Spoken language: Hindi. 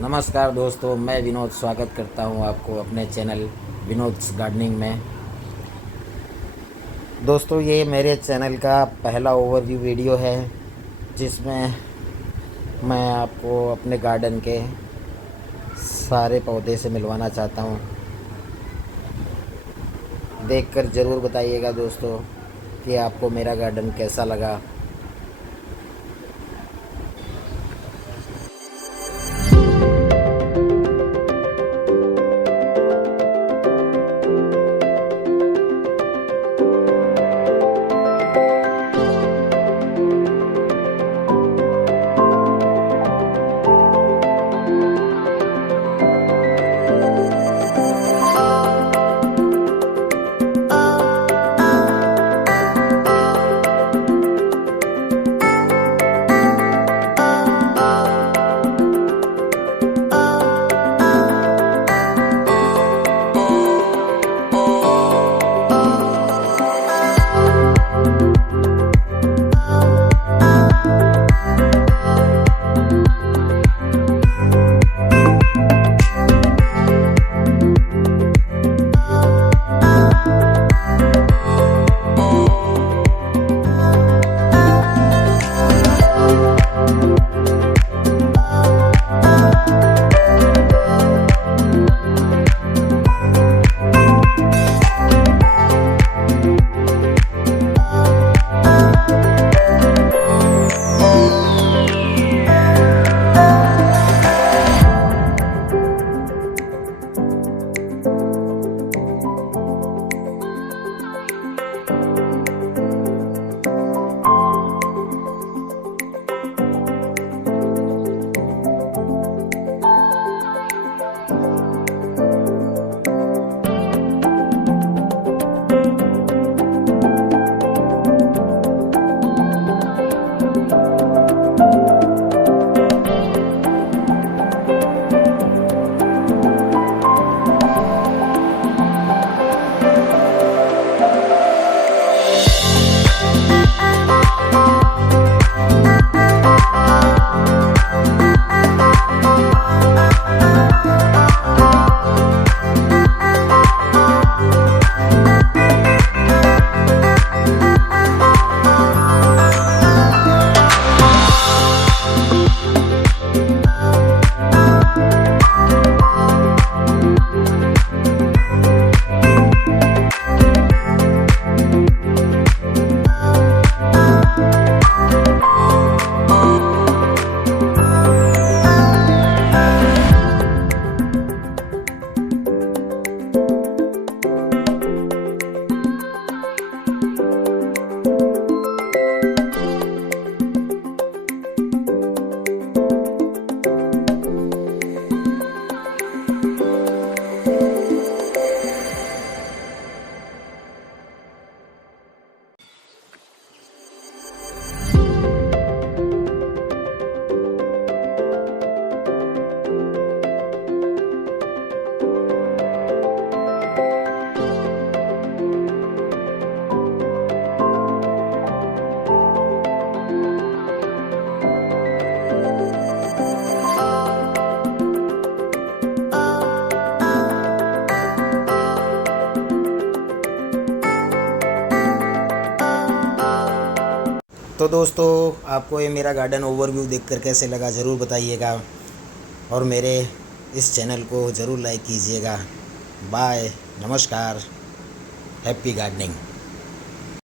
नमस्कार दोस्तों, मैं विनोद स्वागत करता हूं आपको अपने चैनल विनोद्स गार्डनिंग में। दोस्तों, ये मेरे चैनल का पहला ओवरव्यू वीडियो है जिसमें मैं आपको अपने गार्डन के सारे पौधे से मिलवाना चाहता हूं। देखकर ज़रूर बताइएगा दोस्तों कि आपको मेरा गार्डन कैसा लगा। तो दोस्तों, आपको ये मेरा गार्डन ओवरव्यू देखकर कैसे लगा ज़रूर बताइएगा और मेरे इस चैनल को ज़रूर लाइक कीजिएगा। बाय, नमस्कार, हैप्पी गार्डनिंग।